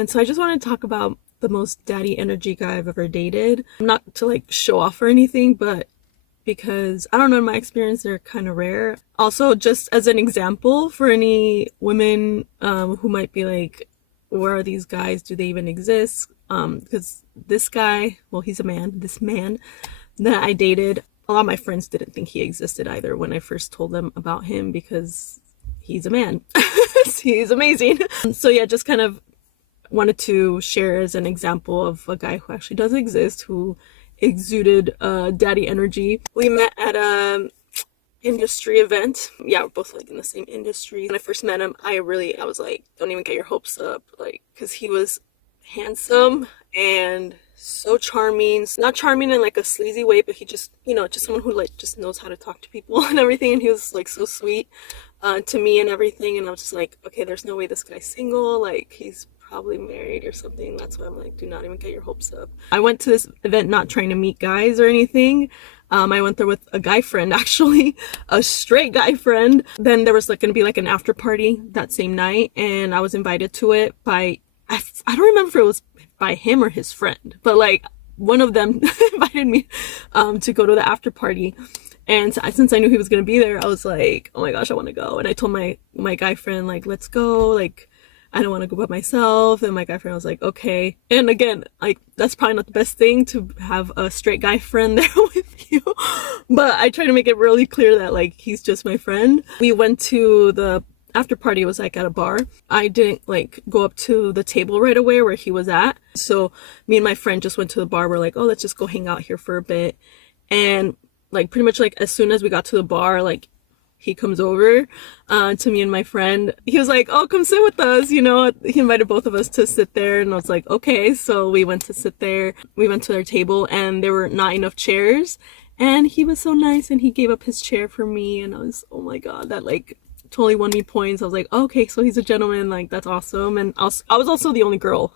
And so I just want to talk about the most daddy energy guy I've ever dated. Not to like show off or anything, but because I don't know, in my experience, they're kind of rare. Also, just as an example for any women who might be like, where are these guys? Do they even exist? Because this guy, well, he's a man, this man that I dated, a lot of my friends didn't think he existed either when I first told them about him because he's a man. He's amazing. So yeah, just kind of wanted to share as an example of a guy who actually does exist, who exuded daddy energy. We met at a industry event. Yeah, we're both like in the same industry. When I first met him, I was like, don't even get your hopes up, like, because he was handsome and so charming. Not charming in like a sleazy way, but he just, just someone who like just knows how to talk to people and everything. And he was like so sweet to me and everything. And I was just like, okay, there's no way this guy's single. Like, he's probably married or something. That's why I'm like, do not even get your hopes up. I went to this event not trying to meet guys or anything. I went there with a guy friend, actually, a straight guy friend. Then there was like going to be like an after party that same night, and I was invited to it by, I don't remember if it was by him or his friend, but like one of them invited me to go to the after party. And since I knew he was going to be there, I was like, oh my gosh, I want to go. And I told my guy friend, like, let's go. Like, I don't want to go by myself. And my guy friend was like, okay. And again, like, that's probably not the best thing to have a straight guy friend there with you. But I try to make it really clear that like, he's just my friend. We went to the after party. It was like at a bar. I didn't like go up to the table right away where he was at. So me and my friend just went to the bar. We're like, oh, let's just go hang out here for a bit. And like pretty much like as soon as we got to the bar, like he comes over to me and my friend. He was like, oh, come sit with us. He invited both of us to sit there, and I was like, okay. So we went to sit there. We went to their table, and there were not enough chairs. And he was so nice, and he gave up his chair for me. And I was, oh my God, that like totally won me points. I was like, oh, okay, so he's a gentleman. Like, that's awesome. And I was also the only girl.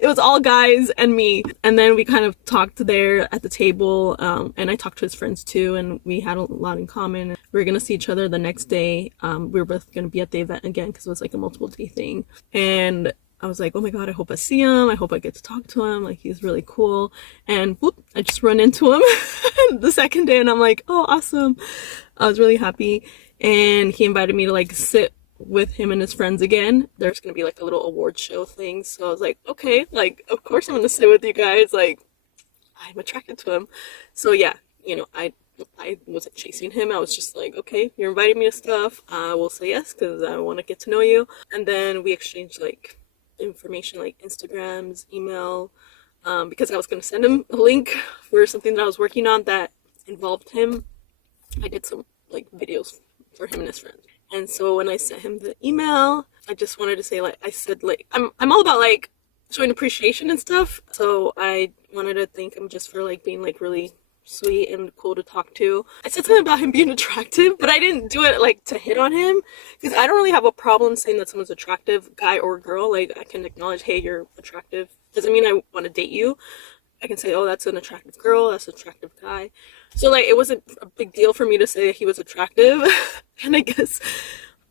It was all guys and me. And then we kind of talked there at the table, and I talked to his friends too, and we had a lot in common. We were gonna see each other the next day. We were both gonna be at the event again because it was like a multiple day thing. And I was like, oh my God, I hope I see him. I hope I get to talk to him. Like, he's really cool. And whoop, I just run into him the second day, and I'm like, oh, awesome. I was really happy. And he invited me to like sit with him and his friends again. There's gonna be like a little award show thing. So I was like, okay, like, of course I'm gonna sit with you guys. Like, I'm attracted to him. So yeah, I wasn't chasing him. I was just like, okay, you're inviting me to stuff. I will say yes because I want to get to know you. And then we exchanged like information, like Instagrams, email, because I was gonna send him a link for something that I was working on that involved him. I did some like videos for him and his friends. And so when I sent him the email, I just wanted to say, like, I said, like, I'm all about like showing appreciation and stuff. So I wanted to thank him just for like being like really sweet and cool to talk to. I said something about him being attractive, but I didn't do it like to hit on him because I don't really have a problem saying that someone's attractive, guy or girl. Like, I can acknowledge, hey, you're attractive. Doesn't mean I want to date you. I can say, oh, that's an attractive girl, that's an attractive guy. So like, it wasn't a big deal for me to say he was attractive. And I guess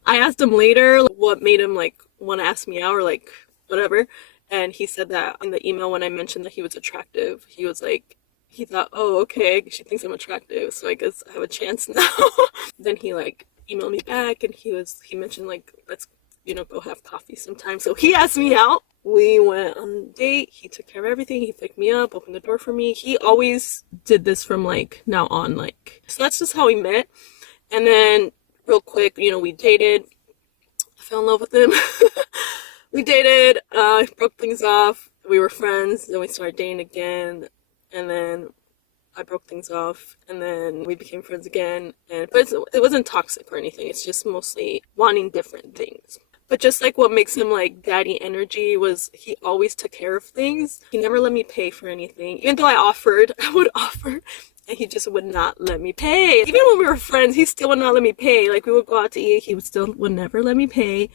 I asked him later what made him like want to ask me out or like whatever. And he said that in the email when I mentioned that he was attractive, he was like, he thought, oh, okay, she thinks I'm attractive, so I guess I have a chance now. Then he like emailed me back, and he mentioned like, let's go have coffee sometime. So he asked me out. We went on a date. He took care of everything. He picked me up, opened the door for me. He always did this from like now on, like, so that's just how we met. And then real quick, we dated. I fell in love with him. We dated, broke things off. We were friends. Then we started dating again. And then I broke things off. And then we became friends again. But it wasn't toxic or anything. It's just mostly wanting different things. But just like what makes him like daddy energy was he always took care of things. He never let me pay for anything. Even though I would offer, and he just would not let me pay. Even when we were friends, he still would not let me pay. Like, we would go out to eat, would never let me pay.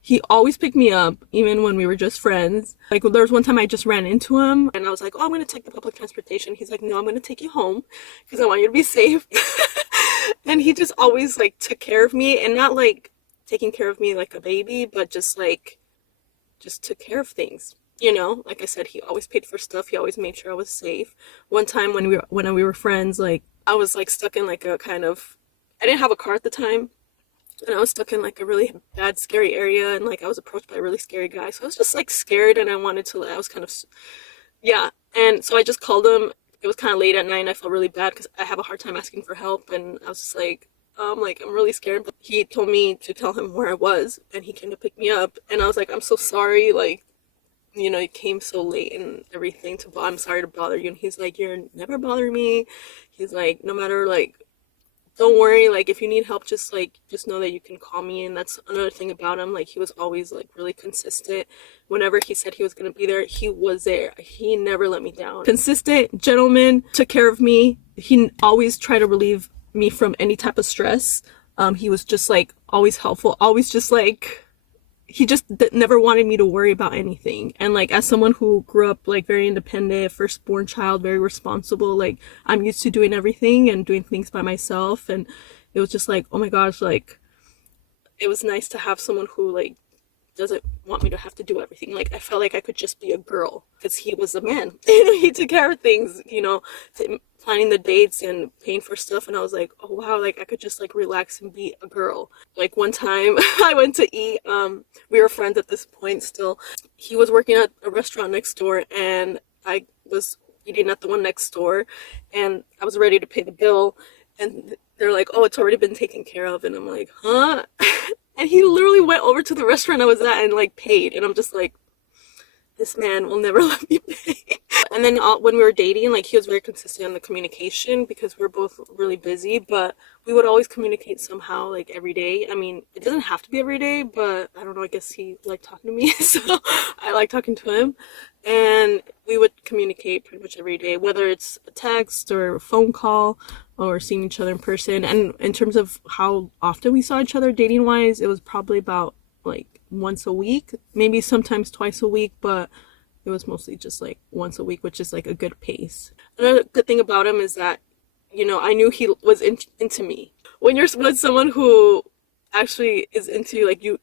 He always picked me up, even when we were just friends. Like, there was one time I just ran into him, and I was like, oh, I'm going to take the public transportation. He's like, no, I'm going to take you home, because I want you to be safe. And he just always, like, took care of me, and not, like, taking care of me like a baby, but just, like, just took care of things. You know, like I said, he always paid for stuff. He always made sure I was safe. One time when we were friends, like I was like stuck in like a kind of, I didn't have a car at the time, and I was stuck in like a really bad, scary area, and like I was approached by a really scary guy. So I was just like scared, and I wanted to. I was kind of, yeah. And so I just called him. It was kind of late at night, and I felt really bad because I have a hard time asking for help, and I was just like I'm really scared. But he told me to tell him where I was, and he came to pick me up, and I was like, I'm so sorry, like, you know, you came so late and everything I'm sorry to bother you. And he's like, you're never bothering me. He's like, no matter, like, don't worry, like if you need help, just know that you can call me. And that's another thing about him, like he was always like really consistent. Whenever he said he was going to be there, he was there. He never let me down. Consistent gentleman, took care of me. He always tried to relieve me from any type of stress. He was just like always helpful, always just like, he just never wanted me to worry about anything. And like as someone who grew up like very independent, firstborn child, very responsible, like I'm used to doing everything and doing things by myself. And it was just like, oh my gosh, like it was nice to have someone who like doesn't want me to have to do everything. Like I felt like I could just be a girl because he was a man. You know, he took care of things, you know, planning the dates and paying for stuff. And I was like, oh wow, like I could just like relax and be a girl. Like one time I went to eat, we were friends at this point still. He was working at a restaurant next door, and I was eating at the one next door, and I was ready to pay the bill, and they're like, oh, it's already been taken care of. And I'm like, huh? And he literally went over to the restaurant I was at and like paid. And I'm just like, this man will never let me pay. And then when we were dating, like he was very consistent on the communication because we were both really busy, but we would always communicate somehow, like every day. I mean, it doesn't have to be every day, but I don't know, I guess he liked talking to me, so I like talking to him. And we would communicate pretty much every day, whether it's a text or a phone call or seeing each other in person. And in terms of how often we saw each other dating wise, it was probably about like once a week, maybe sometimes twice a week, but it was mostly just like once a week, which is like a good pace. Another good thing about him is that, you know, I knew he was into me. When you're with someone who actually is into you, like you're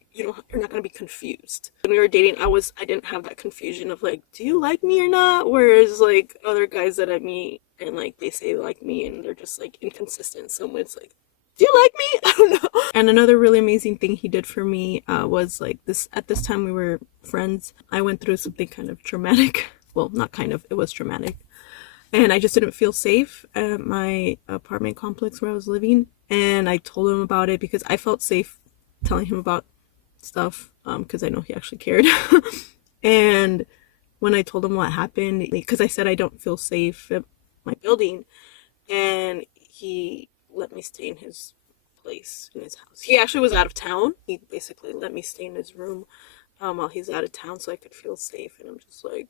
not gonna be confused. When we were dating, I didn't have that confusion of like, do you like me or not? Whereas like other guys that I meet and like they say they like me and they're just like inconsistent. Someone's like, do you like me? I don't know. And another really amazing thing he did for me was like this. At this time we were friends, I went through something kind of traumatic. Well, not kind of, it was traumatic. And I just didn't feel safe at my apartment complex where I was living. And I told him about it because I felt safe telling him about stuff because I know he actually cared. And when I told him what happened, because I said I don't feel safe at my building, and he let me stay in his place, in his house. He actually was out of town. He basically let me stay in his room while he's out of town so I could feel safe. And I'm just like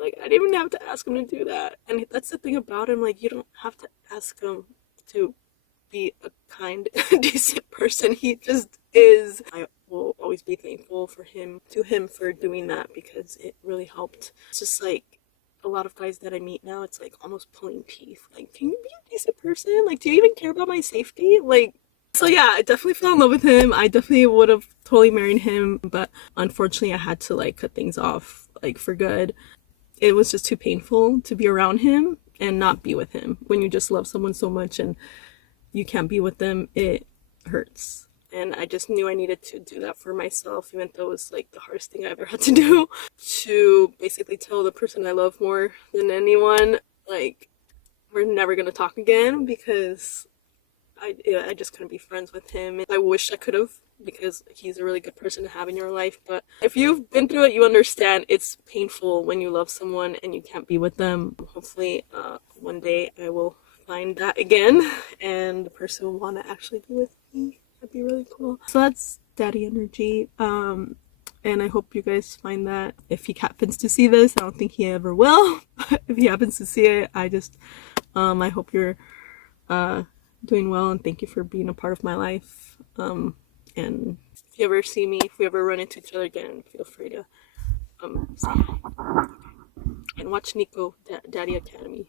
I didn't even have to ask him to do that. And that's the thing about him, like you don't have to ask him to be a kind, decent person. He just is. I will always be thankful to him for doing that because it really helped. It's just like a lot of guys that I meet now, it's like almost pulling teeth. Like, can you be a decent person? Like, do you even care about my safety? Like, so yeah, I definitely fell in love with him. I definitely would have totally married him, but unfortunately I had to like cut things off like for good. It was just too painful to be around him and not be with him. When you just love someone so much and you can't be with them, it hurts. And I just knew I needed to do that for myself, even though it was like the hardest thing I ever had to do, to basically tell the person I love more than anyone, like, we're never gonna talk again because I just couldn't be friends with him. I wish I could have because he's a really good person to have in your life. But if you've been through it, you understand it's painful when you love someone and you can't be with them. Hopefully one day I will find that again and the person will want to actually be with me. That'd be really cool. So that's daddy energy. And I hope you guys find that. If he happens to see this, I don't think he ever will. If he happens to see it, I hope you're doing well, and thank you for being a part of my life. And if you ever see me, if we ever run into each other again, feel free to say hi. And watch Nico Daddy Academy.